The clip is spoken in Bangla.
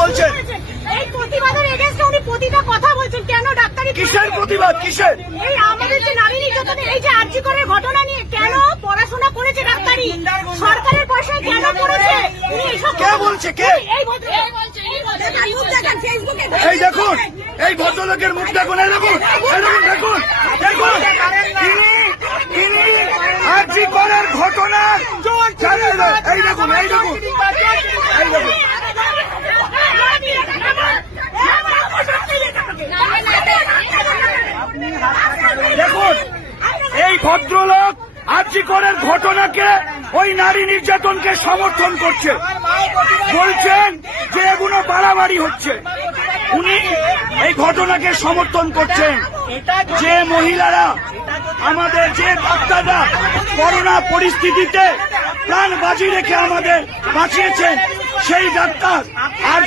বলছেন এই প্রতিবাদের এগেইনস্টে উনি প্রতিটা কথা বলছেন। কেন ডাক্তারি কিসের প্রতিবাদ? কিসের? এই আমাদের যে নারী নির্যাতনের এই যে আরজি করের ঘটনা নিয়ে কেন পড়াশোনা করেছে ডাক্তারি, সরকারের পয়সায় কেন করেছে? উনি এসব কে বলছে? কে? এই ফেসবুকে এই দেখুন, এই ভদ্রলোকের মুখ দেখুন, এই দেখুন, এই দেখুন, দেখুন, দেখুন, তিনি আরজি করের ঘটনা এই দেখুন, এই দেখুন, এই দেখুন, দেখুন, এই ভদ্রলোক আরজি করের ঘটনাকে, ওই নারী নির্যাতনকে সমর্থন করছে, বলছেন যে এগুলো বাড়াবাড়ি হচ্ছে। উনি এই ঘটনাকে সমর্থন করছেন। যে মহিলারা, আমাদের যে ডাক্তাররা করোনা পরিস্থিতিতে প্রাণ বাজি রেখে আমাদের বাঁচিয়েছেন, সেই ডাক্তার আর